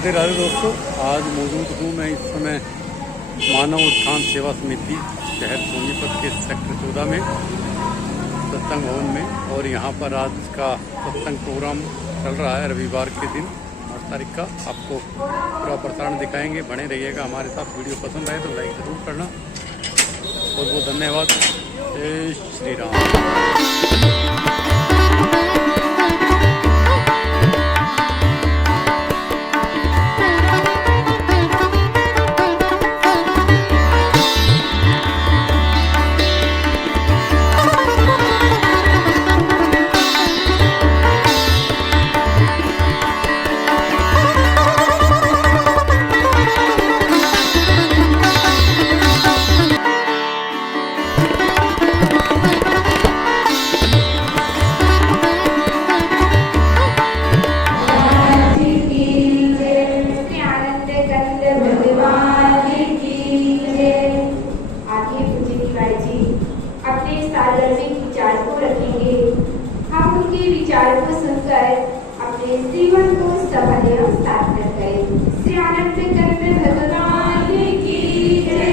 राधे राधे दोस्तों, आज मौजूद हूँ मैं इस समय मानव उत्थान सेवा समिति शहर सोनीपत के सेक्टर 14 में सत्संग भवन में। और यहाँ पर आज का सत्संग प्रोग्राम चल रहा है रविवार के दिन 8 तारीख का। आपको पूरा प्रसारण दिखाएंगे, बने रहिएगा हमारे साथ। वीडियो पसंद आए तो लाइक ज़रूर करना। बहुत बहुत धन्यवाद। जय श्री राम। विचार को सुनकर अपने जीवन को सफल एवं सार्थक करें। श्री आनंद कंद भगवान की जय।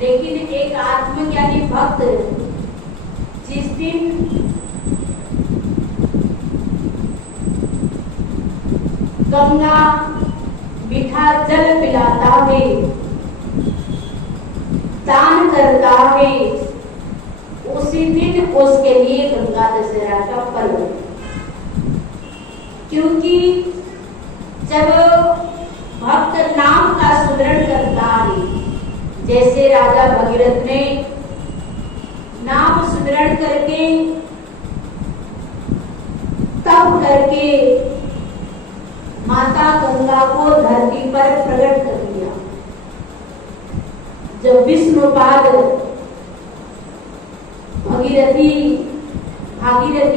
लेकिन एक आत्मज्ञानी भक्त जिस दिन गंगा मीठा जल पिलाता है, दान करता है, उसी दिन उसके लिए गंगा दशहरा का पर्व। क्योंकि जब भक्त नाम का सुमरण करता है, जैसे राजा भगीरथ ने नाम सुमरण करके तप करके माता गंगा को धरती पर प्रकट कर दिया। जब विष्णुपाद भागीरथी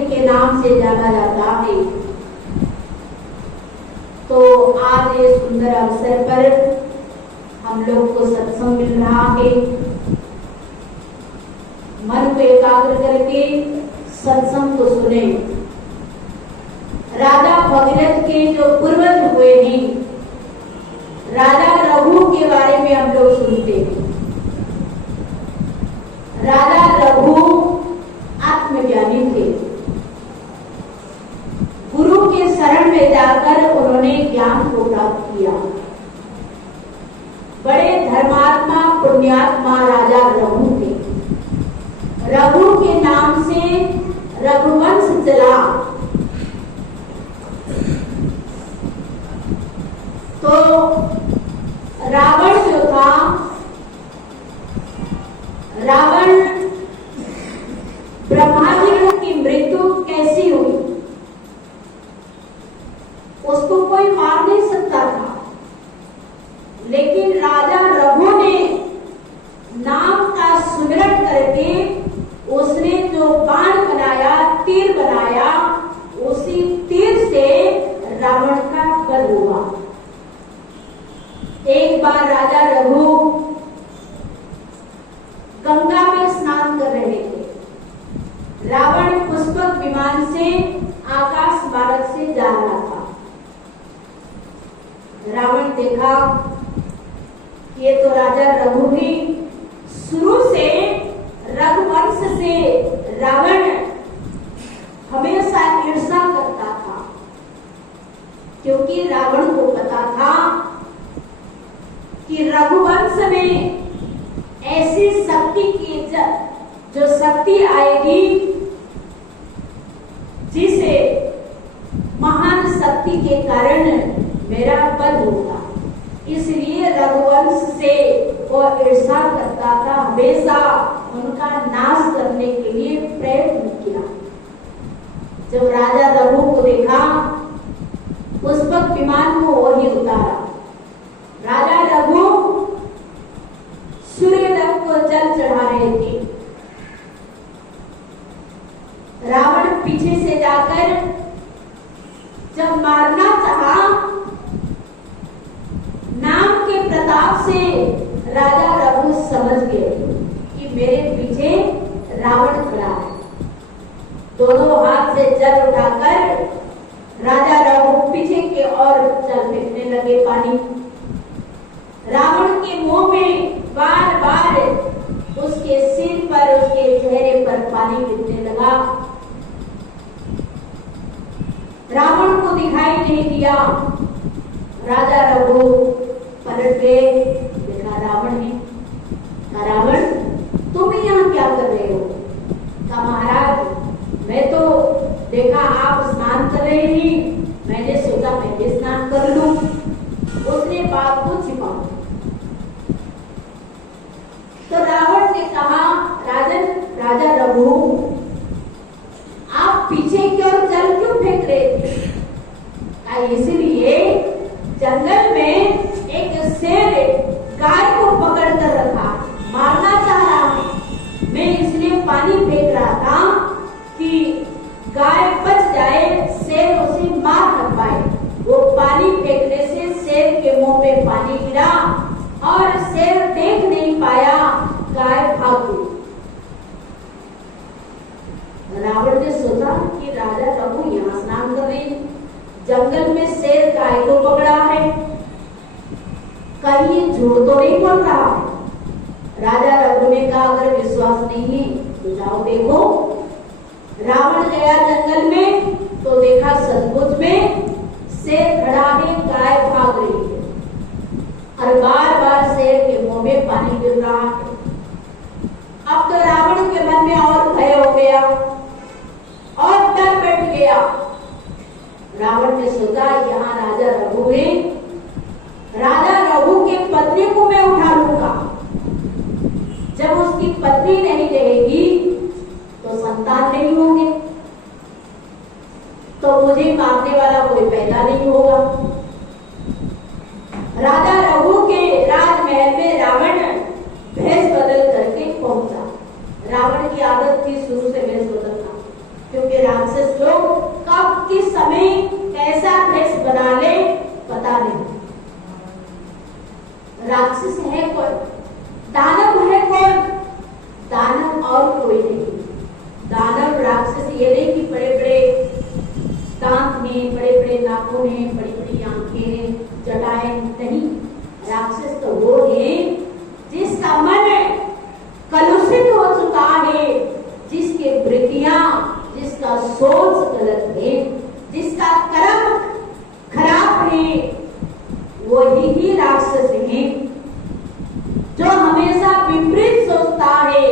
के नाम से जाना जाता है, तो आज ये सुंदर अवसर पर हम लोग को सत्संग मिल रहा है। मन को एकाग्र करके सत्संग को सुने। राजा भगीरथ के जो पूर्वज हुए हैं, राजा रघु के बारे में हम लोग सुनते हैं। राजा रघु आत्मज्ञानी थे। गुरु के शरण में जाकर उन्होंने ज्ञान को प्राप्त किया। बड़े धर्मात्मा पुण्यात्मा राजा रघु थे। रघु के नाम से रघुवंश चला। तो रावण जो था, रावण ब्रह्मा जी की मृत्यु कैसी हुई उसको कोई मार नहीं सकता था, लेकिन राजा रघु ने नाम का सुमिरन करके उसने जो बाण बनाया, तीर बनाया, उसी तीर से रावण का वध हुआ। एक बार राजा रघु गंगा में स्नान कर रहे थे। रावण पुष्पक विमान से आकाश मार्ग से जा रहा था। रावण देखा ये तो राजा रघु ही, शुरू से रघुवंश से रावण हमेशा ईर्ष्या करता था, क्योंकि रावण को पता था कि रघुवंश में ऐसी शक्ति की जो शक्ति आएगी जिसे महान शक्ति के कारण मेरा वध होगा। इसलिए रघुवंश से वो ईर्ष्या करता था, हमेशा उनका नाश करने के लिए प्रयत्न किया। जब राजा रघु को देखा, पुष्पक विमान को वही उतारा। राजा रघु सूर्यदेव को जल चढ़ा रहे थे। रावण पीछे से जाकर जब मारना चाहा, नाम के प्रताप से राजा रघु समझ गए कि मेरे पीछे रावण खड़ा है। दोनों हाथ से जल उठाकर राजा रघु पीछे के ओर जल फेंकने लगे पानी। रावण के मुंह में बार बार उसके सिर पर, उसके चेहरे पर पानी गिरने लगा। रावण को दिखाई नहीं दिया। राजा रघु पलट गए, देखा रावण है। कहा रावण तुम यहाँ क्या कर रहे हो? कहा महाराज मैं तो देखा आप स्नान कर रहे हैं, मैंने सोचा मैं भी स्नान कर लूं। उसने बात को छिपाया। तो रावण ने कहा राजन, राजा रघु आप पीछे की ओर जल क्यों फेंक रहे थे? इसलिए जंगल में एक शेर गाय को पकड़ कर रखा, मारना चाह रहा है। मैं इसलिए पानी फेंक रहा था कि गाय बच जाए, शेर उसे मार न पाए। वो पानी फेंकने से शेर के मुंह में पानी गिरा और शेर देख नहीं पाया, गाय भाग गई। रावण ने सोचा कि राजा रघु यहाँ स्नान कर रहे, जंगल में शेर गाय को पकड़ा है, कहीं ये झूठ तो नहीं बोल रहा है। राजा रघु ने कहा अगर विश्वास नहीं है तो जाओ देखो। रावण गया जंगल में तो देखा सचमुच में शेर खड़ा है, गाय भाग रही है और बार बार शेर के मुंह में पानी गिर रहा है। अब तो रावण के मन में और भय हो गया और डर बैठ गया। रावण ने सोचा यहाँ राजा रघु है, राजा रघु की पत्नी को मैं उठा लूंगा। जब उसकी पत्नी नहीं रहेगी तो संतान नहीं होंगे, तो मुझे मारने वाला कोई पैदा नहीं होगा। राजा रघु के राजमहल में रावण भेष बदल करके पहुंचा। रावण की आदत थी शुरू से भेष बदलना, क्योंकि राक्षस लोग कब किस समय कैसा भेष बना ले पता नहीं। राक्षस है कौन? दानव है कौन? दानव और कोई नहीं। दानव राक्षस ये नहीं कि बड़े बड़े दांत हैं, बड़े बड़े नाखून हैं, बड़ी बड़ी आंखें हैं, जटाएं नहीं। राक्षस तो वो है जिसका मन कलुषित हो चुका है, जिसके वृत्तियां, जिसका सोच गलत है, जिसका कर्म खराब है, वही ही राक्षस है। जो हमेशा विपरीत सोचता है,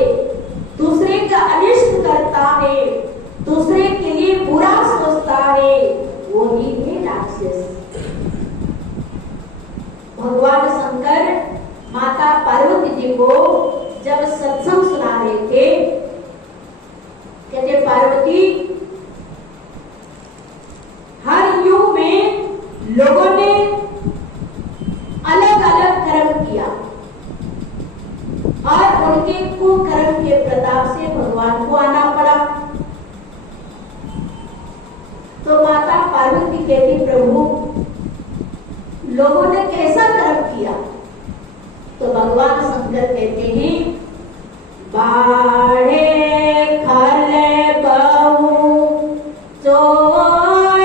दूसरे का अनिष्ट करता है, दूसरे के लिए बुरा सोचता है, वही है राक्षस। भगवान शंकर माता पार्वती जी को जब सत्संग सुना रहे थे, कहते पार्वती, हर युग में लोगों ने अलग अलग कर्म किया और उनके कुकर्म के प्रताप से भगवान को आना पड़ा। तो माता पार्वती कहती, प्रभु लोगों ने कैसा कर्म किया? तो भगवान शंकर कहते हैं, बाढ़े खल बहु चोर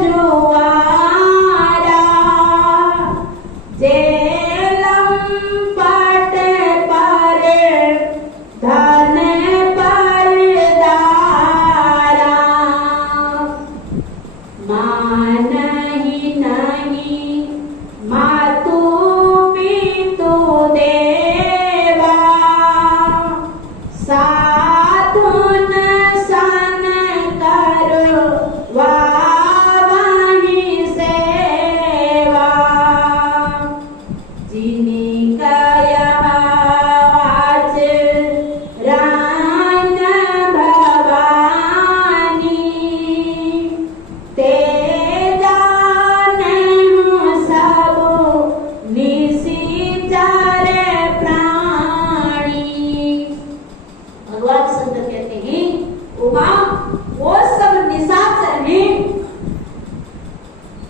जुआरा, जेलम पट पर धन पर दारा, मान ही नहीं मातु पितु देवा, साधुन सन करवा वहीं सेवा, जिन्हीं कया आज रान भवानी, ते जाने सब निशिचर प्राणी। भगवान शंकर कहते हैं, उमा वो सब निशाचर हैं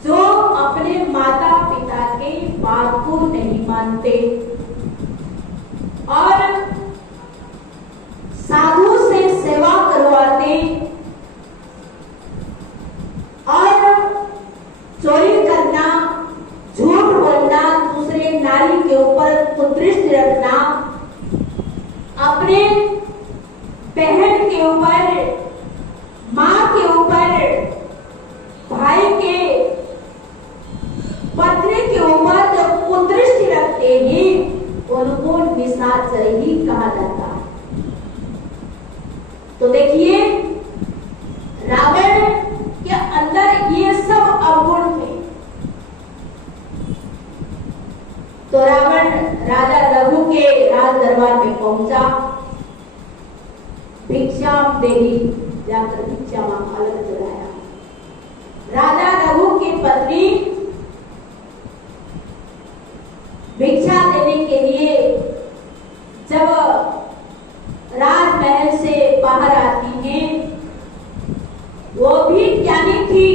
जो अपने माता पिता के बात को नहीं मानते और साधु से सेवा करवाते और चोरी करना, झूठ बोलना, दूसरे नारी के ऊपर कुदृष्टि रखना, अपने बहन के ऊपर, माँ के ऊपर, भाई के, पत्नी के ऊपर जो कुदृष्टि रखते हैं उनको निशाचर ही कहा जाता है। तो देखिए, रावण के अंदर ये सब अवगुण थे। तो रावण राजा रघु के राज दरबार में पहुंचा, भिक्षाम देही जाकर भिक्षा मांगने चलाया। राजा रघु की पत्नी भिक्षा देने के लिए जब राजमहल से बाहर आती हैं, वो भी ज्ञानी थी।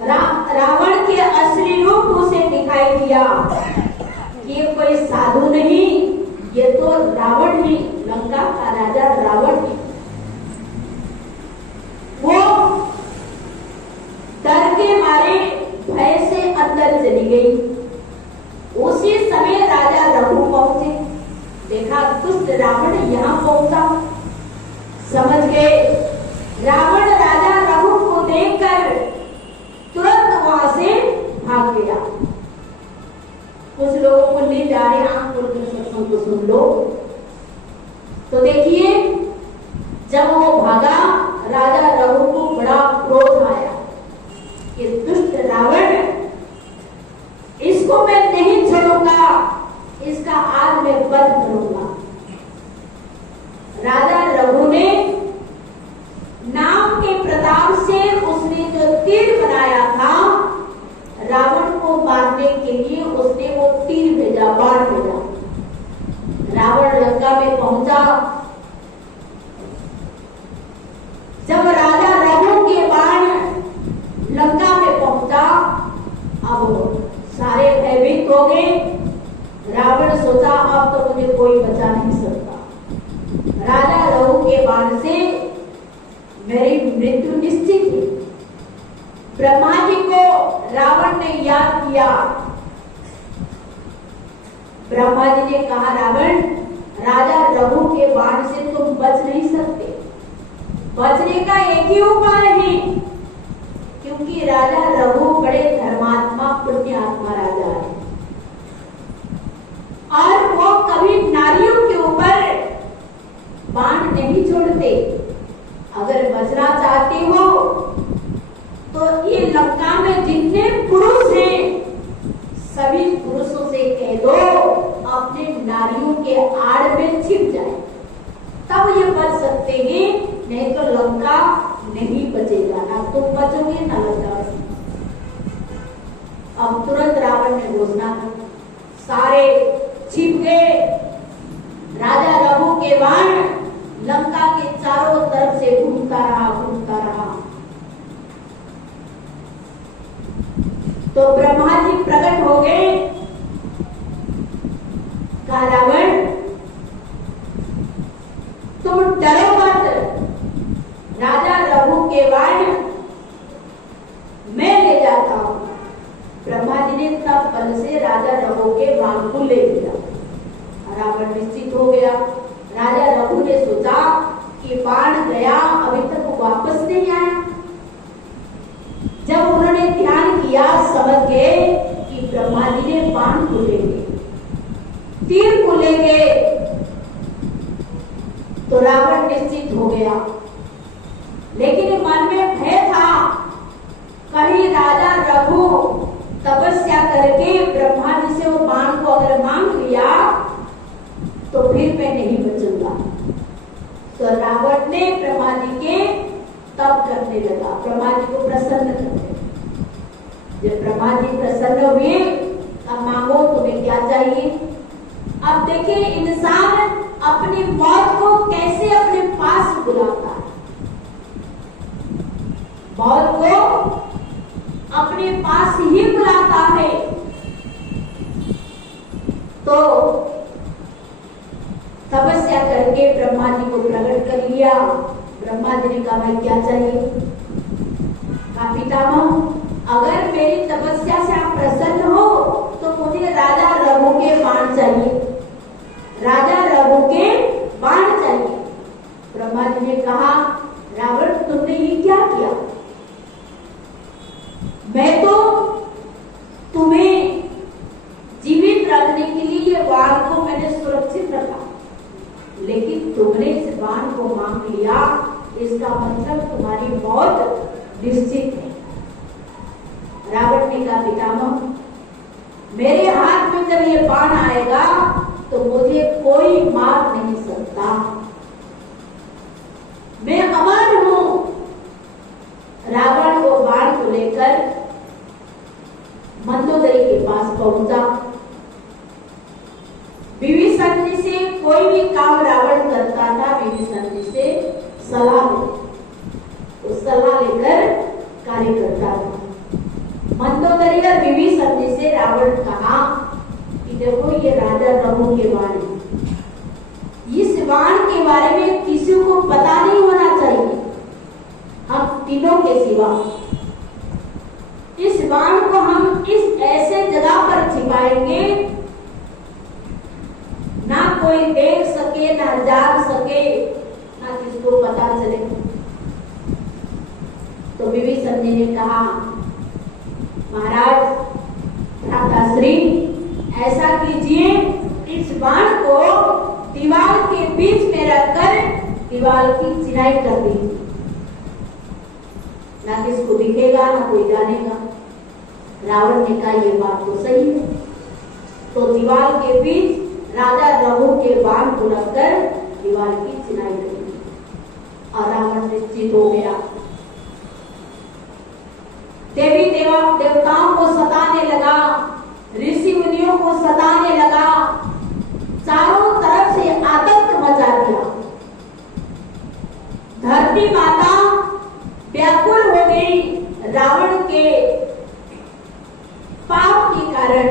रावण के असली रूप उसे दिखाई दिया कि ये कोई साधु नहीं, ये तो रावण ही, लंका का राजा रावण ही। वो डर के मारे भय से अंदर चली गई। उसी समय राजा रघु पहुंचे, देखा दुष्ट रावण यहाँ पहुंचा, समझ गए। रावण राजा रघु को देखकर तुरंत वहां से भाग गया। कुछ लोगों को नींद आ रही, आंख खोलकर सत्संग को सुन लो। तो देखिए, जब वो भागा, राजा रघु को बड़ा क्रोध बाण से उसने जो तीर बनाया था, रावण को मारने के लिए उसने वो तीर भेजा, बाण भेजा। रावण लंका में पहुंचा। जब राजा रघु के बाण लंका में पहुंचा, अब सारे भयभीत हो गए। रावण सोचा अब तो मुझे कोई बचा नहीं सकता। राजा रघु के बाण से मेरी मृत्यु निश्चित है। ब्रह्मा जी को रावण ने याद किया। ब्रह्मा जी ने कहा, रावण, राजा रघु के बाण से तुम बच नहीं सकते। बचने का एक ही उपाय है, क्योंकि राजा रघु बड़े धर्मात्मा पुण्यात्मा राजा है और वो कभी नारियों के ऊपर बाण नहीं छोड़ते। अगर बचना चाहते हो तो ये लंका में जितने पुरुष हैं सभी पुरुषों से कह दो अपने नारियों के आड़ में छिप जाए, तब ये बच सकते हैं, नहीं तो लंका नहीं बचेगा। ना तुम बचोगे ना लंका बचेगी। अब तुरंत रावण ने घोषणा की, सारे छिप गए। राजा रघु के बाण लंका के चारों तरफ से घूमता रहा, घूमता रहा। तो ब्रह्मा जी प्रकट हो गए। कहा, रावण, तुम डरो मत, राजा रघु के बाण मैं ले जाता हूं। ब्रह्मा जी ने तब बल से राजा रघु के बाण को ले लिया। रावण निश्चित हो गया। राजा रघु ने सोचा कि बाण गया, अभी तक वापस नहीं आया। जब उन्होंने ध्यान किया, समझ गए कि ब्रह्मा जी ने बाण को ले गए, तीर को ले गए। तो रावण निश्चित हो गया, लेकिन मन में भय था, कहीं राजा रघु तपस्या करके ब्रह्मा जी से वो बाण को अगर मांग लिया तो फिर मैं नहीं बचूंगा। तो रावण ने ब्रह्मा जी के तप करने लगा, ब्रह्मा जी को प्रसन्न करने। जब ब्रह्मा जी प्रसन्न हुए, अब मांगो तुम्हें क्या चाहिए। अब देखिए इंसान अपनी मौत को कैसे अपने पास बुलाता है। मौत को अपने पास ही बुलाता है। तो तपस्या करके ब्रह्मा जी को प्रकट कर लिया। ब्रह्मा जी ने कहा, भाई क्या चाहिए। कहा, पितामह, अगर मेरी तपस्या से आप प्रसन्न हो तो मुझे राजा रघु के बाण चाहिए, राजा रघु के बाण चाहिए। ब्रह्मा जी ने कहा, रावण, तुमने ये क्या किया। मैं तो तुम्हें जीवित रखने के लिए ये बाण को मैंने सुरक्षित रखा, लेकिन तुमने इस बाण को मांग लिया, इसका मतलब तुम्हारी मौत निश्चित है। रावण ने कहा, पितामह, मेरे हाथ में जब ये बाण आएगा तो मुझे कोई मार नहीं सकता, मैं अमर हूं। रावण वो बाण को लेकर मंदोदरी के पास पहुंचा। विभीषण जी से कोई भी काम रावण करता था, विभीषण जी से सलाह ले, उस सलाह लेकर कार्य करता था। मंदोदरी और विभीषण जी से रावण कहा कि देखो ये राजा रघु के बाण है, इस बाण के बारे में किसी को पता नहीं होना चाहिए, हम तीनों के सिवा। इस बाण को हम इस ऐसे जगह पर छिपाएंगे ना कोई देख सके, ना जाग सके, ना किसको पता चले। तो विभीषण जी ने कहा, महाराज भ्राताश्री, ऐसा कीजिए, इस बाण को दीवार के बीच में रखकर दीवार की चिनाई कर दीजिए, ना किसको दिखेगा ना कोई जानेगा। रावण ने कहा, ये बात तो सही है। तो दीवार के बीच राजा रघु के बाण को रखकर दीवार की चिनाई कर दी और रावण निश्चित हो गया। देवताओं को सताने लगा, ऋषि मुनियों को सताने लगा, चारों तरफ से आतंक मचा दिया। धरती माता व्याकुल हो गई रावण के पाप के कारण।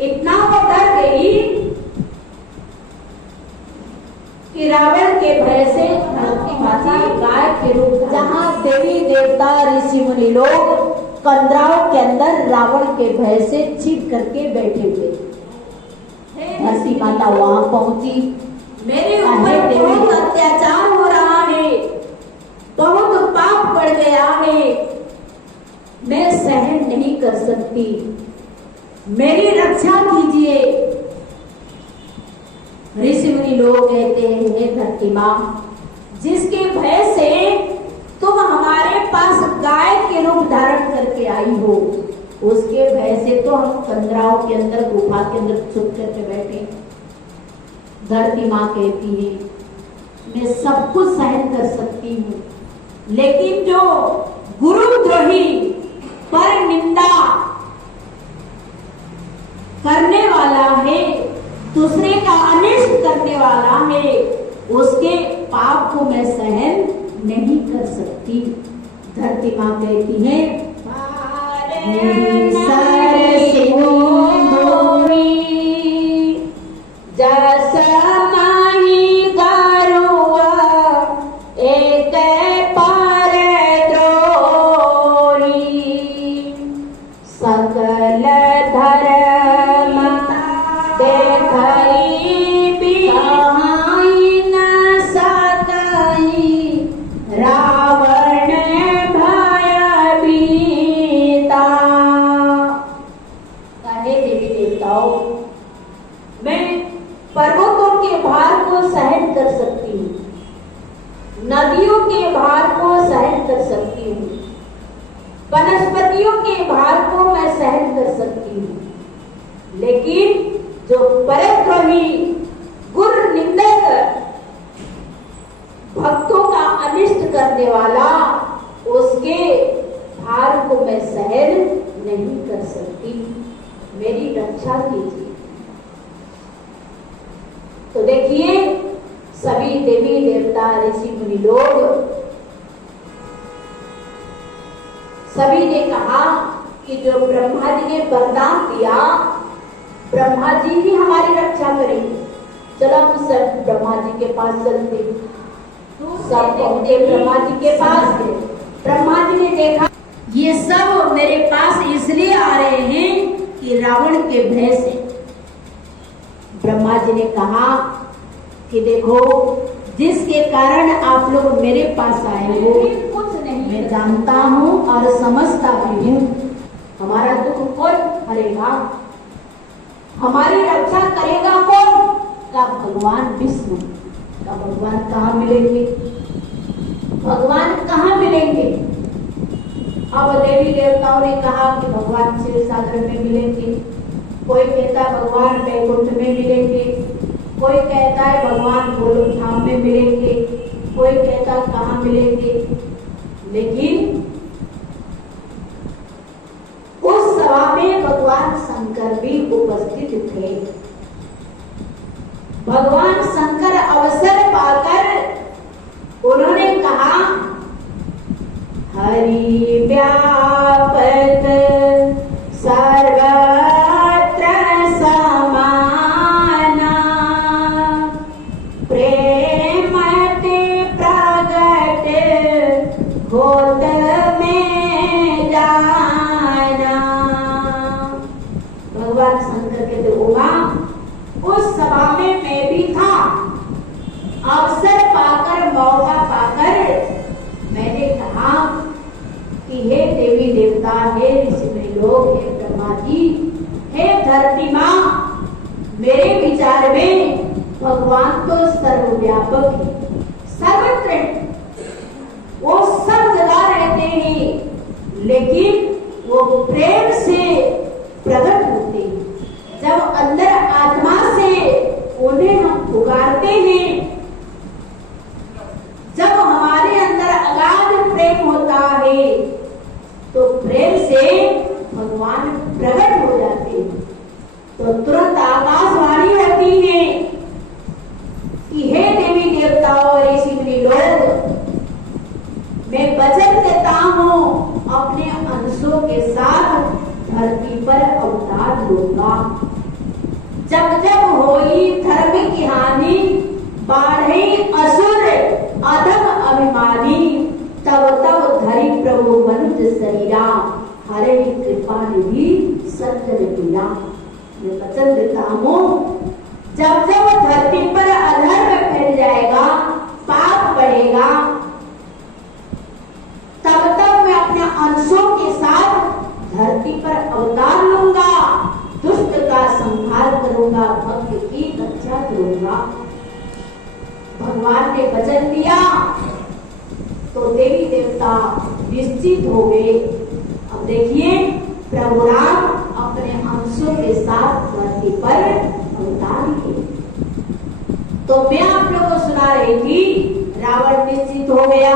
इतना वो डर गई कि रावण के भय से धरती माता गाय के रूप, जहां देवी देवता ऋषि मुनि लोग कंदराओं के अंदर रावण के भय से छिप करके बैठे हुए, धरती माता वहां पहुंची। मेरे ऊपर बहुत अत्याचार हो रहा है, बहुत पाप बढ़ गया है, मैं सहन नहीं कर सकती, मेरी रक्षा कीजिए। ऋषि मुनि लोग कहते हैं, हे धरती मां, जिसके भय से तुम हमारे पास गाय के रूप धारण करके आई हो, उसके भय से तो हम कंदराओं के अंदर, गुफा के अंदर छुप करके बैठे। धरती मां कहती है, मैं सब कुछ सहन कर सकती हूँ, लेकिन जो गुरुद्रोही, पर निंदा करने वाला है, दूसरे का अनिष्ट करने वाला है, उसके पाप को मैं सहन नहीं कर सकती। धरती मां कहती है, सकल धर्म देखई बिहाई न सकई, रावण भयभीता। कहे देवी देवताओं, मैं पर्वतों के भार को सहन कर सकती हूँ, नदियों के भार को सहन कर सकती हूँ, वनस्पतियों के भार को मैं सहन कर सकती हूँ, लेकिन जो परद्रोही, गुरु निंदक, भक्तों का अनिष्ट करने वाला, उसके भार को मैं सहन नहीं कर सकती, मेरी रक्षा कीजिए। तो देखिए, सभी देवी देवता, ऋषि मुनि लोग सभी ने कहा कि जो ब्रह्मा जी ने वरदान दिया, ब्रह्मा जी ही हमारी रक्षा करेंगे, चलो हम सब ब्रह्मा जी के पास चलते। सब पहुंचे ब्रह्मा जी के पास। ब्रह्मा जी ने देखा ये सब मेरे पास इसलिए आ रहे हैं कि रावण के भय से। ब्रह्मा जी ने कहा कि देखो, जिसके कारण आप लोग मेरे पास आए हो, मैं जानता हूँ और समझता भी हूँ, हमारा दुख कौन हरेगा, हमारी रक्षा करेगा कौन? का भगवान विष्णु। का भगवान कहाँ मिलेंगे? भगवान कहाँ मिलेंगे? अब देवी देवताओं ने कहा कि भगवान क्षीर सागर में मिलेंगे, कोई कहता है भगवान वैकुंठ में मिलेंगे, कोई कहता है भगवान गोलोक धाम में मिलेंगे, कोई कहता है कहाँ मिलेंगे। लेकिन उस सभा में भगवान शंकर भी उपस्थित थे। भगवान शंकर अवसर पाकर उन्होंने कहा, हरि व्यापक सर्वत्र समाना, प्रेम प्रगट होत में जाना। भगवान शंकर के उमा उस सभा में मैं भी था। अवसर पाकर, मौका पाकर मैंने कहा कि हे देवी देवता, हे ऋषि लोग, हे ब्रह्मा जी, हे धरती मां, मेरे विचार में भगवान तो सर्वव्यापक है, सर्वत्र है, वो सब जगह रहते हैं, लेकिन वो प्रेम से प्रकट होते हैं। जब अंदर आत्मा से उन्हें हम पुकारते हैं, जब हमारे अंदर अगाध प्रेम होता है, तो मैं वचन देता हूँ अपने अंशों के साथ धरती पर अवतार लूंगा। जब जब होई धर्म की हानि, बाढ़े असुर अधम अभिमानी, तब तब धरि प्रभु मनुज शरीरा, हरे कृपा निधि सज्जन पीरा। मैं वचन देता हूँ जब जब धरती पर अधर्म फैल जाएगा, पाप बढ़ेगा, तब तक मैं अपने अंशों के साथ धरती पर अवतार लूंगा, दुष्ट का संहार करूंगा, भक्त की रक्षा करूंगा। भगवान ने वचन दिया तो देवी देवता निश्चित हो गए। अब देखिए प्रभु राम अपने अंशों के साथ धरती पर अवतार लिए। तो मैं आप लोगों को सुना रही थी, रावण निश्चित हो गया।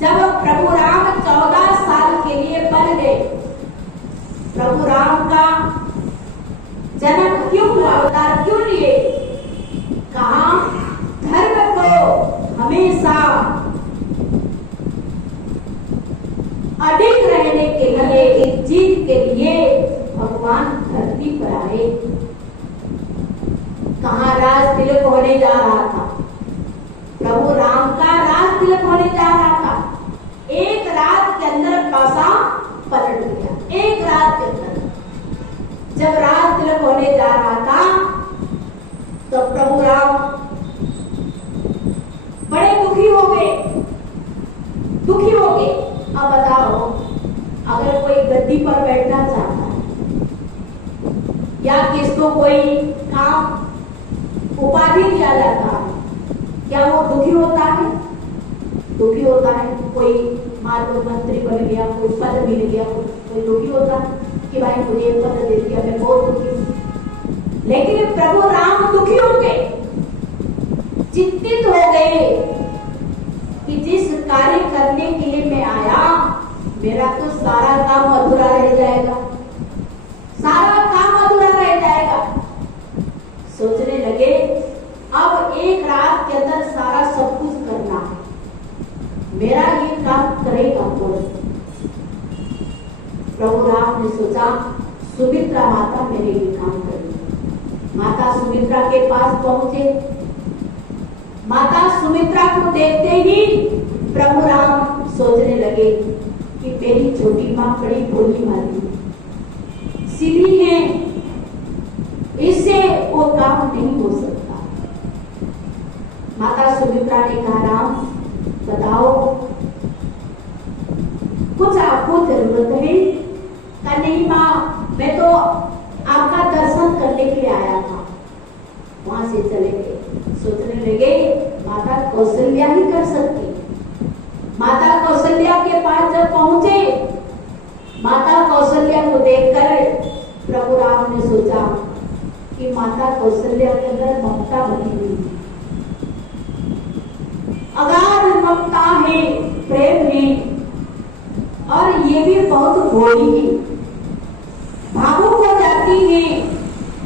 जब प्रभु राम 14 साल के लिए बन गए, प्रभु राम का जन्म क्यों हुआ, अवतार क्यों लिए? कहा धर्म को हमेशा अडिग रहने के लिए, जीत के लिए भगवान धरती पर आए। कहा राज तिलक होने जा रहा था, प्रभु राम का राज तिलक होने जा रहा था। एक रात के अंदर पासा पलट गया, एक रात के अंदर। जब राज तिलक होने जा रहा था तो प्रभु राम बड़े दुखी हो गए, दुखी हो गए। अब बताओ, अगर कोई गद्दी पर बैठना चाहता है या किसको कोई काम उपाधि दिया जाता है, क्या वो दुखी होता है? दुखी होता है। कोई मार्ग मंत्री बन गया, कोई पद मिल गया, कोई दुखी होता है कि भाई मुझे पद दे दिया, मैं बहुत दुखी हूं। लेकिन प्रभु राम दुखी हो गए, चिंतित हो गए कि जिस कार्य करने के लिए मैं आया, मेरा तो सारा काम अधूरा रह जाएगा, सारा काम अधूरा रह जाएगा। सोचने लगे अब एक रात के अंदर सारा सब कुछ करना है, मेरा ये काम करेगा कौन? प्रभु राम ने सोचा सुमित्रा माता मेरे लिए काम करेगी। माता सुमित्रा के पास पहुंचे। माता सुमित्रा को देखते ही प्रभु राम सोचने लगे कि मेरी छोटी माँ बड़ी भोली भाली है, सीधी है, इससे वो काम नहीं हो सकता। माता सुमित्रा ने कहा राम बताओ कुछ आपको जरूरत है? कहा नहीं माँ, मैं तो आपका दर्शन करने के लिए आया था। वहां से चले गए। सोचने लगे माता कौशल्या ही कर सकती। माता कौशल्या के पास जब पहुंचे, माता कौशल्या को देखकर प्रभु राम ने सोचा कि माता कौशल्या के अंदर ममता बनी हुई है, अगाध ममता है, प्रेम है, और ये भी बहुत भोली है, भावुक हो जाती है।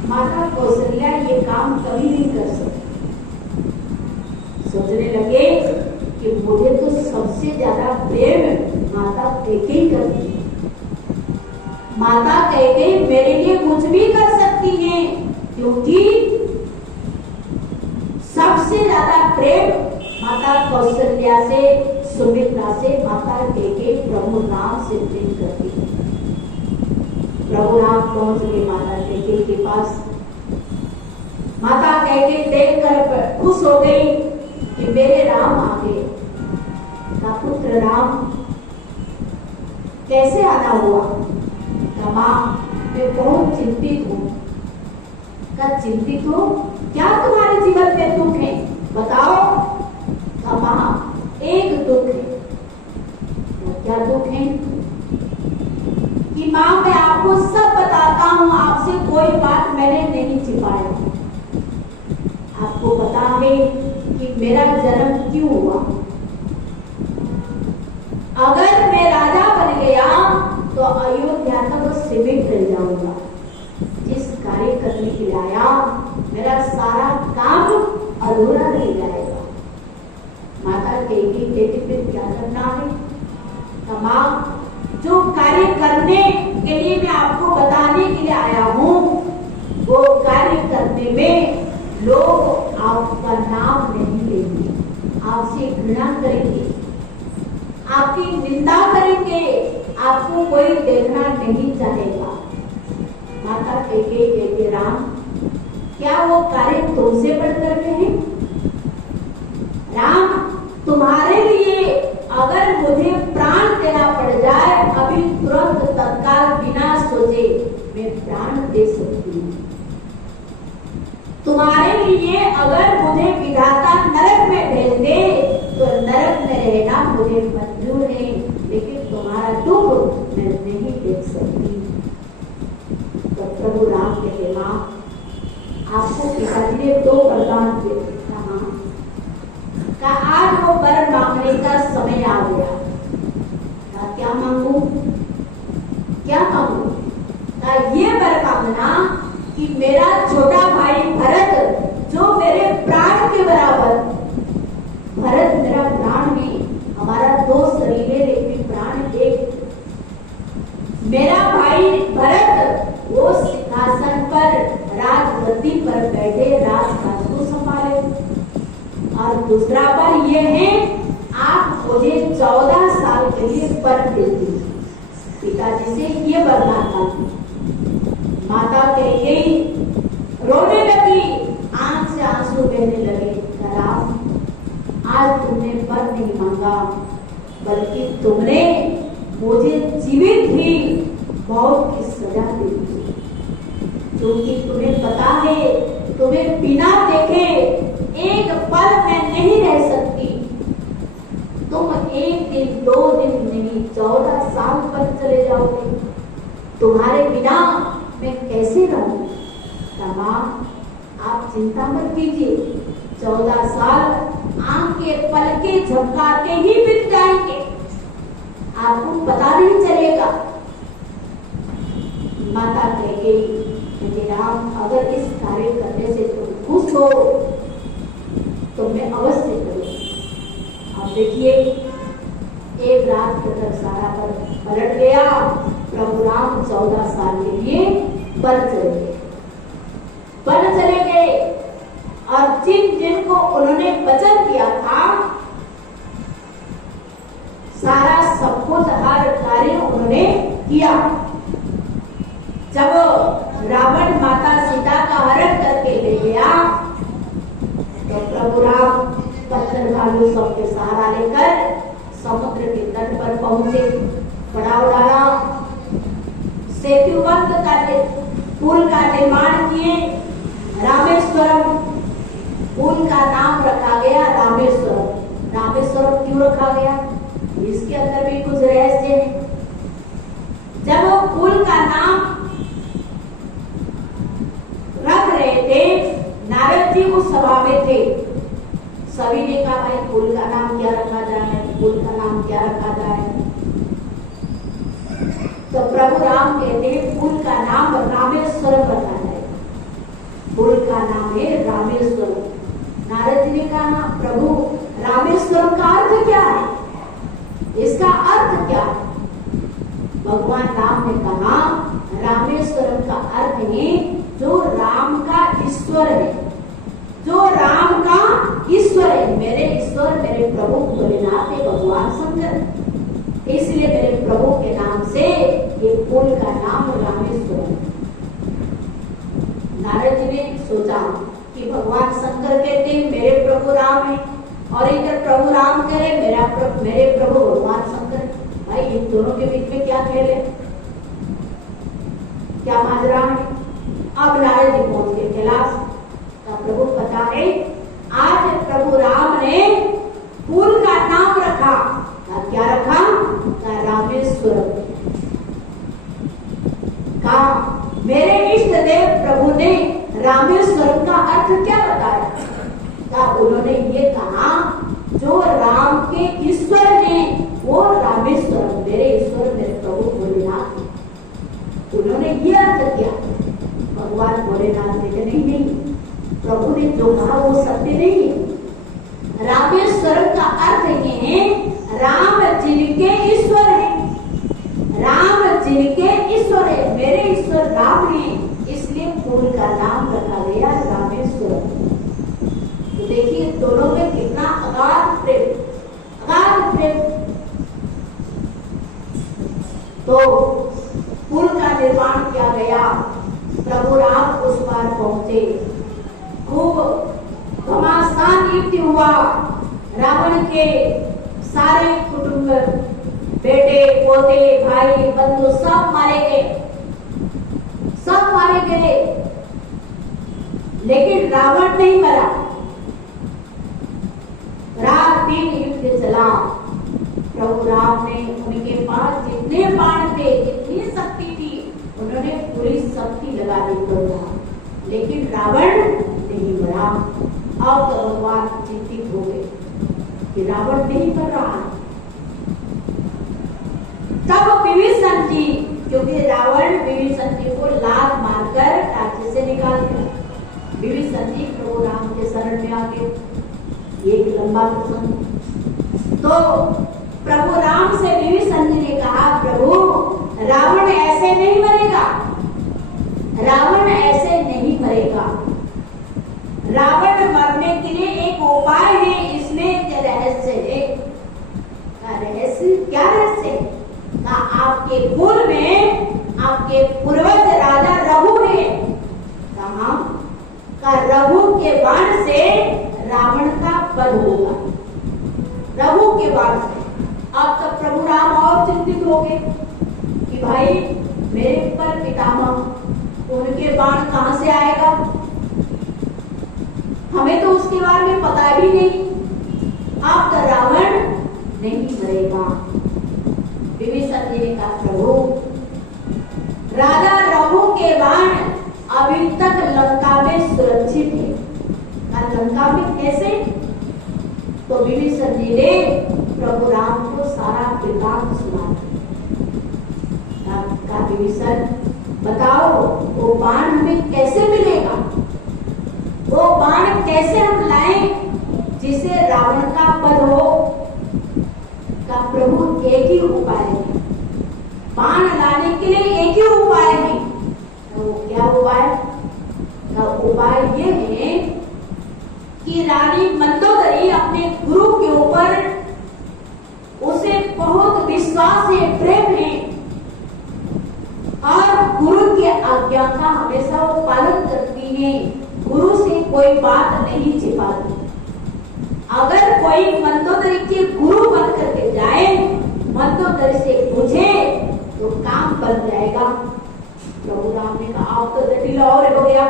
माता कौशल्या ये काम कभी नहीं कर सकती। सोचने लगे कि मुझे तो सबसे ज्यादा प्रेम माता कैकेयी करती है। माता कैकेयी मेरे लिए कुछ भी कर सकती है, क्योंकि सबसे ज्यादा प्रेम माता कौशल्या से, सुमित्रा से, माता कैकेयी प्रभु राम से प्रेम करती है। प्रभु राम पहुंच गए माता कैकेयी के पास। माता कैकेयी देखकर खुश हो गई कि मेरे राम आ गए। का पुत्र राम कैसे आना हुआ? का माँ मैं बहुत चिंतित हूँ। का चिंतित हो? क्या तुम्हारे जीवन में दुख है बताओ? का माँ एक दुख है। क्या दुख है? कि माँ मैं आपको सब बताता हूँ, आपसे कोई बात मैंने नहीं छिपाया। आपको पता है कि मेरा जन्म क्यों हुआ? अगर मैं राजा बन गया तो अयोध्या तक सीमित रह जाऊंगा। जिस कार्य करने के लिए आया, मेरा सारा काम अधूरा रह जाएगा। माता कहेगी बेटी फिर क्या करना है? तमाम जो कार्य करने के लिए मैं आपको बताने के लिए आया हूँ, वो कार्य करने में लोग आपका नाम नहीं लेंगे, आपसे घृणा करेंगे, आपकी निंदा करेंगे, आपको कोई देखना नहीं चाहेगा। माता कहते राम, क्या वो कार्य तुमसे बढ़कर के हैं? राम, तुम्हारे लिए अगर मुझे प्राण देना पड़ जाए, अभी तुरंत तत्काल बिना सोचे मैं प्राण दे सकती हूँ। तुम्हारे लिए अगर मुझे विधाता नरक में भेज दे तो नरक में रहना मुझे मंजूर है, लेकिन तुम्हारा दुख मैं नहीं देख सकती। तो प्रभु राम कहते मां, आपको पिताजी ने 2 वरदान दिए। कहा आज वो वर मांगने का समय आ गया। कहा क्या मांगू? क्या मांगू? कहा ये वर मांगना कि मेरा छोटा भाई भरत, जो मेरे प्राण के बराबर, भरत मेरा प्राण भी, हमारा 2 शरीर है लेकिन प्राण एक, मेरा भाई भरत वो सिंहासन पर राजगद्दी पर बैठे राजकाज को संभाले। और दूसरा पर ये है, आप मुझे 14 साल के लिए वर दे दीजिए। पिताजी से ये वरदान मांगी। माता कही रोने लगी, आंख से आंसू बहने लगे। राम, आज तुमने वर नहीं मांगा, बल्कि तुमने मुझे जीवित ही मौत की सजा दे दी, क्योंकि तुम्हें पता है तुम्हें बिना देखे एक पल में नहीं रह सकती। तुम 1 दिन 2 दिन नहीं 14 साल पर चले जाओगे। तुम्हारे बिना मैं कैसे रहूं? तमाम आप चिंता मत कीजिए, 14 साल आंख के पलके झपकाते ही बीत जाएंगे, आपको पता नहीं चलेगा। माता कह गई राम, अगर इस कार्य करने से तुम खुश हो तो मैं अवश्य करूँ। अब देखिए, एक रात तक सारा पर पलट गया। प्रभु राम 14 साल के लिए वन चले गए और जिनको उन्होंने वचन दिया था, सारा सब कुछ हर कार्य उन्होंने किया। जब रावण माता सीता का हरण करके ले गया तो प्रभु राम पत्थर भालू सबके सहारा लेकर समुद्र के तट पर पहुंचे, पड़ाव डाला, सेतुबंध का पुल का निर्माण किए। रामेश्वरम पुल का नाम रखा गया रामेश्वरम। रामेश्वरम क्यों रखा गया? इसके अंदर भी कुछ रहस्य है। जब वो पुल का नाम रख रहे थे, नारद जी उस सभा में थे। सभी ने कहा भाई पुल का नाम क्या रखा जाए, पुल का नाम क्या रखा जाए। तो प्रभु राम कहते पुल का नाम रामेश्वरम रखा जाए। पुल का नाम है रामेश्वरम। नारद जी ने कहा प्रभु रामेश्वरम का अर्थ क्या है, इसका अर्थ क्या है? भगवान राम ने कहा रामेश्वरम का अर्थ है जो राम का ईश्वर है, जो राम का ईश्वर है। मेरे ईश्वर मेरे प्रभु भोलेनाथ है, भगवान शंकर। इसलिए मेरे प्रभु के नाम से ये पुल का नाम रामेश्वरम। नारद जी ने सोचा कि भगवान शंकर कहते हैं मेरे प्रभु राम है, और इधर प्रभु राम कह रहे मेरे प्रभु भगवान शंकर। भाई इन दोनों के बीच में क्या खेल है, क्या माजरा है? अब नारद जी पहुंच गए कैलाश का। प्रभु पता है आज प्रभु राम ने पुल का नाम रखा, क्या रखा? रामेश्वरम। कहा मेरे इष्ट देव प्रभु ने रामेश्वरम का अर्थ क्या बताया? उन्होंने ये कहा जो राम के ईश्वर हैं वो रामेश्वरम, मेरे ईश्वर मेरे प्रभु भोलेनाथ। उन्होंने ये अर्थ किया। भगवान भोलेनाथ ने कहा नहीं, प्रभु ने जो कहा वो सत्य नहीं है। रामेश्वरम का अर्थ ये है राम जिनके ईश्वर है, राम जिनके ईश्वर है। मेरे ईश्वर राम है, इसलिए पुल का नाम रखा गया रामेश्वरम। तो देखिए दोनों में कितना अगाध प्रेम, अगाध प्रेम। तो पुल का निर्माण किया गया, प्रभु राम उस पार पहुंचे, खूब घमासान युद्ध हुआ, रावण के सारे कुटुंब, बेटे पोते भाई बंधु सब मारे गए, सब मारे गए, लेकिन रावण नहीं मरा। रात दिन युद्ध चला, प्रभु राम ने उनके पास जितने बाण थे, जितनी शक्ति थी, उन्होंने पूरी शक्ति लगा दी प्रभु, लेकिन रावण नहीं मरा। अब तो भगवान चिंतित हो गए कि रावण नहीं मर रहा। तब विभीषण जी, क्योंकि रावण विभीषण जी को लात मारकर राज्य से निकाल दिया, विभीषण जी प्रभु राम के शरण में आ गए। एक लंबा प्रसंग। तो प्रभु राम से विभीषण जी ने कहा, प्रभु रावण ऐसे नहीं मरेगा, रावण ऐसे नहीं मरेगा। रावण मरने के लिए एक उपाय है, इसमें रहस्य है। रहस्य क्या रहस्य है? आपके कुल में आपके पूर्वज राजा रघु है, कहा का रघु के बाण से रावण का वध होगा, रघु के बाण से। अब तक प्रभु राम और चिंतित हो गए कि भाई मेरे पर पितामह, उनके बाण कहां से आएगा, हमें तो उसके बारे में पता भी नहीं। अब तो रावण नहीं मरेगा। विभीषण जी ने कहा, प्रभु राजा रघु के बाण अभी तक लंका में सुरक्षित है। लंका में कैसे? तो विभीषण जी ने प्रभु राम को सारा वृत्तांत सुना। विभीषण बताओ वो बाण हमें कैसे मिलेगा, वो बाण कैसे हम लाएं जिसे रावण का वध हो? का प्रभु एक ही उपाय है, बाण लाने के लिए एक ही उपाय है। तो क्या उपाय? का उपाय ये है कि रानी मंदोदरी अपने गुरु के ऊपर उसे बहुत विश्वास है, प्रेम है, और गुरु की आज्ञा का हमेशा वो पालन करती है, गुरु से कोई बात नहीं छिपाती। अगर कोई मंदोदरी के गुरु बन करके जाए, मंदोदरी से पूछे तो काम बन जाएगा। प्रभु राम ने कहा, आप तो जटिल और हो गया,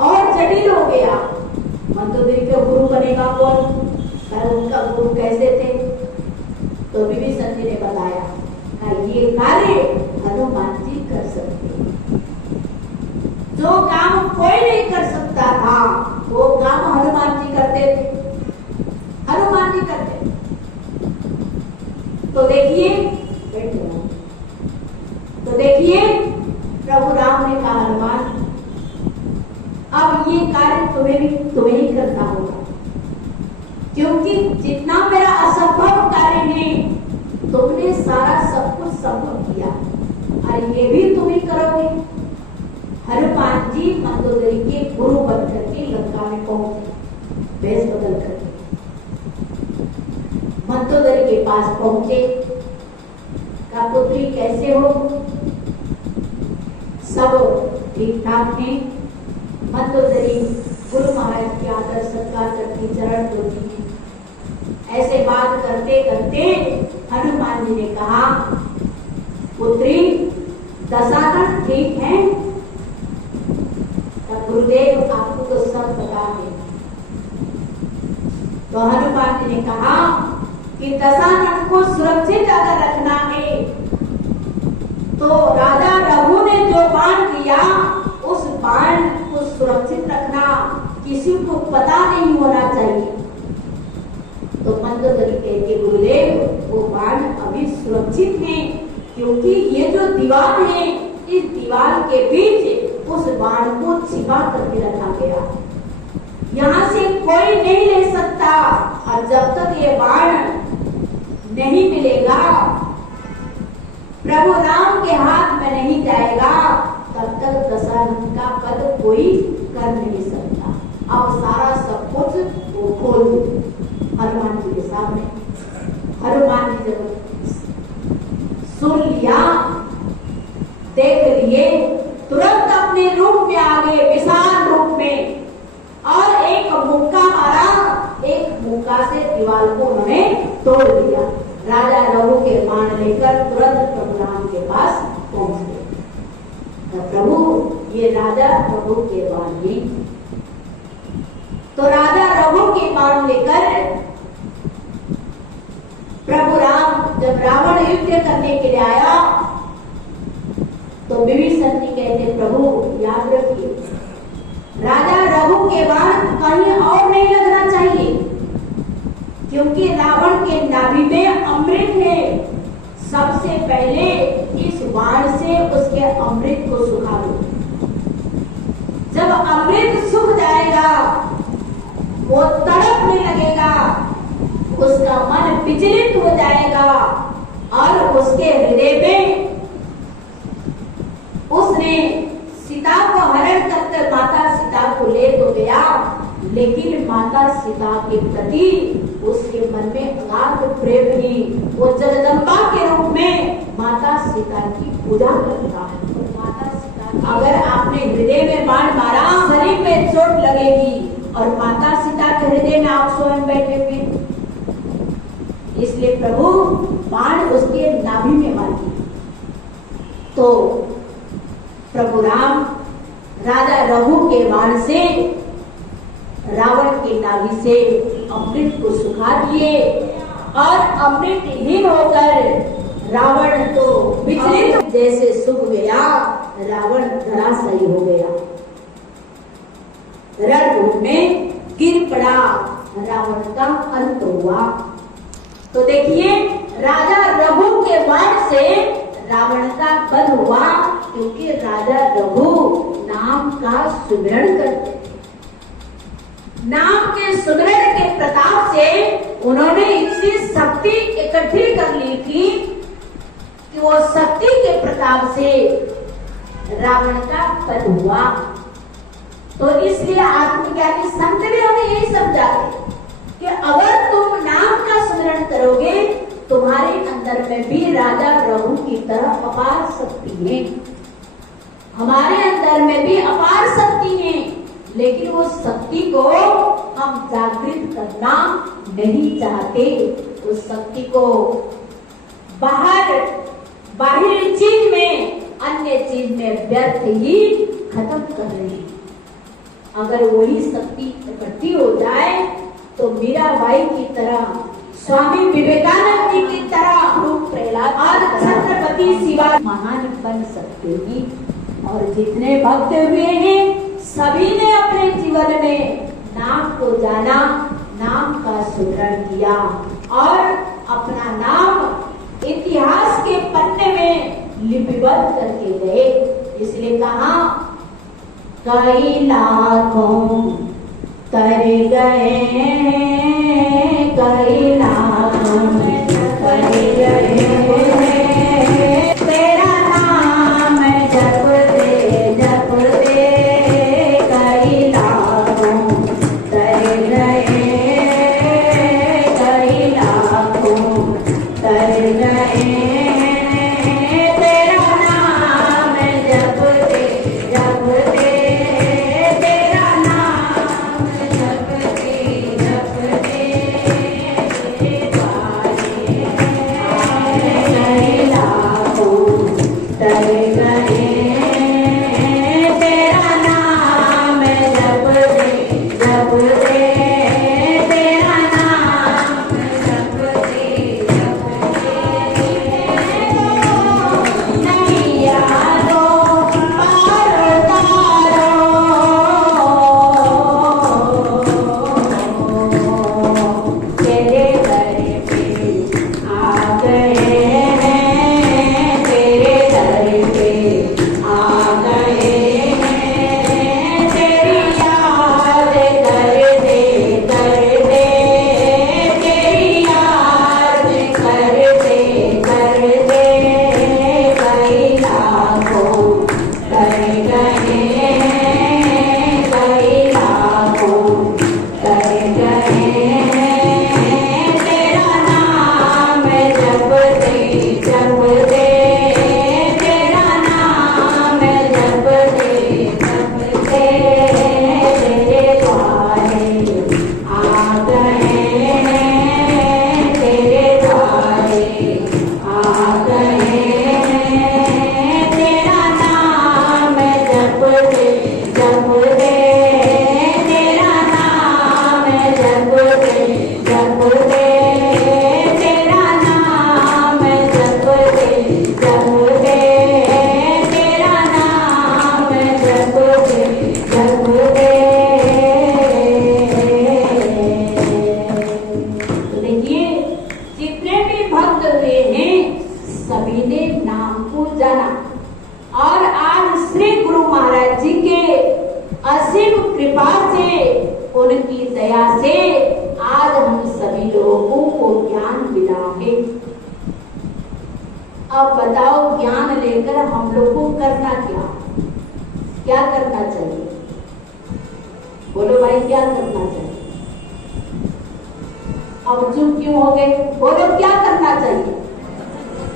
और जटिल हो गया। मंदोदरी के गुरु बनेगा कौन? उनका गुरु कैसे थे? तो विभीषण जी ने बताया, ये कार्य हनुमान जी कर सकते हैं। जो काम कोई नहीं कर सकता था, वो काम हनुमान जी करते थे, हनुमान जी करते। तो देखिए, प्रभु राम ने कहा, हनुमान अब ये कार्य तुम्हें ही करना होगा, क्योंकि जितना मेरा असंभव कार्य है, तुमने सारा सब कुछ संभव किया, और ये भी तुम ही करोगे। हनुमान जी मंदोदरी के गुरु बनकर के लंका में पहुंचे, वेश बदल करके मंदोदरी के पास पहुंचे। का पुत्री कैसे हो? सब ठीक ठाक थे। मंदोदरी गुरु महाराज की आदर सत्कार करती, चरण धोती है। ऐसे बात करते करते हनुमान जी ने कहा, पुत्री दशानन ठीक है? गुरुदेव आपको तो सब पता है। तो हनुमान जी ने कहा कि दशानन को सुरक्षित अगर रखना है, तो राजा रघु ने जो बाण किया, उस बाण को सुरक्षित रखना, किसी को पता नहीं होना चाहिए। तो मंदोदरी कहते, गुरुदेव वो बाण अभी सुरक्षित है, क्योंकि ये जो दीवार है, इस दीवार के बीच उस बाण को छिपा करके रखा गया। यहाँ से कोई नहीं ले सकता, और जब तक ये बाण नहीं मिलेगा, प्रभु राम के हाथ में नहीं जाएगा, तब तक दशरथ का पद कोई कर नहीं सकता। अब सारा सब कुछ वो खोल हनुमान जी के सामने। हनुमान जी जब सुन लिया, देख लिए, तुरंत अपने रूप में आ गए, विशाल रूप में, और एक मुक्का मारा, एक मुक्का से दीवार को उन्होंने तोड़ दिया। राजा रघु के बाण लेकर तुरंत प्रभु राम के पास पहुंच गए। तो प्रभु ये राजा रघु के बाण नहीं। तो राजा रघु के बाण लेकर प्रभु राम जब रावण युद्ध करने के लिए आया, तो विभीषण जी कहते, प्रभु याद रखिए, राजा रघु के बाण कहीं और नहीं लगना चाहिए, क्योंकि रावण के नाभि में अमृत है। सबसे पहले इस बाण से उसके अमृत को सुखा दो। जब अमृत सूख जाएगा, वो तड़पने लगेगा, उसका मन विचलित हो जाएगा, और उसके हृदय में उसने सीता को हरण करके माता सीता को ले तो गया, लेकिन माता सीता के प्रति उसके मन में अगाध प्रेम नहीं। वो जगदम्बा के रूप में माता सीता की पूजा करता है। माता सीता, अगर आपने हृदय में बाण मारा, शरीर में चोट लगेगी, और माता सीता के हृदय में आप स्वयं बैठेंगे। इसलिए प्रभु बाण उसके नाभि में मार दिया। तो प्रभु राम राजा रघु के बाण से रावण के नाभि से अमृत को सुखा दिए, और अमृतहीन होकर रावण तो विचलित जैसे सूख गया, रावण धराशायी हो गया, रणभूमि में गिर पड़ा, रावण का अंत हुआ। तो देखिए, राजा रघु के बाण से रावण का वध हुआ, क्योंकि राजा रघु नाम का सुमिरन करते, नाम के सुमिरन के प्रताप से उन्होंने इतनी शक्ति इकट्ठी कर ली थी कि वो शक्ति के प्रताप से रावण का वध हुआ। तो इसलिए आत्मज्ञानी संत भी हमें यही समझाते कि अगर तुम नाम का स्मरण करोगे, तुम्हारे अंदर में भी राजा रघु की तरह अपार शक्ति है। हमारे अंदर में भी अपार शक्ति है, लेकिन वो शक्ति को हम जागृत करना नहीं चाहते। उस शक्ति को बाहरी चीज में, अन्य चीज में व्यर्थ ही खत्म कर रहे हैं। अगर वही शक्ति इकट्ठी हो जाए तो मीराबाई की तरह, स्वामी विवेकानंद जी की तरह, रूप प्रहलाद, छत्रपति शिवाजी महान बन सकते हैं। और जितने भक्त हुए हैं, सभी ने अपने जीवन में नाम को जाना, नाम का सुमिरन किया, और अपना नाम इतिहास के पन्ने में लिपिबद्ध करके गए। इसलिए कहा, कई लाखों तर गए, कई लाखों तर गए, तेरा नाम जपते जपते कई लाखों तर गए, कई लाखों तर गए, तेरा नाम जपते जपते, तेरा नाम जपते जपते सभी ने नाम को जाना और आज श्री गुरु महाराज जी के असीम कृपा से, उनकी दया से आज हम सभी लोगों को ज्ञान मिला है। अब बताओ, ज्ञान लेकर हम लोग को करना क्या करना चाहिए? बोलो भाई, क्या करना चाहिए? अब चुप क्यों हो गए? बोलो, क्या करना चाहिए?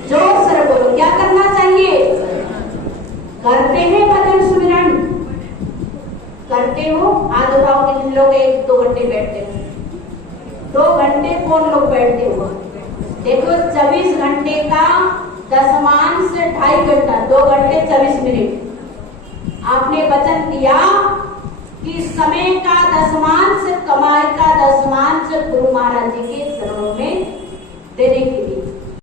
जोर से बोलो, क्या करना चाहिए? करते हैं भजन सुमिरन? करते हो? हाथ उठाओ। कितने लोग 1-2 घंटे बैठते हो? 2 घंटे कौन लोग बैठते हो? देखो, 24 घंटे का दशमांश 2.5 घंटा, 2 घंटे 24 मिनट। आपने वचन दिया कि समय का दशमांश, कमाई का दशमांश गुरु महाराज जी के चरणों में देने के लिए।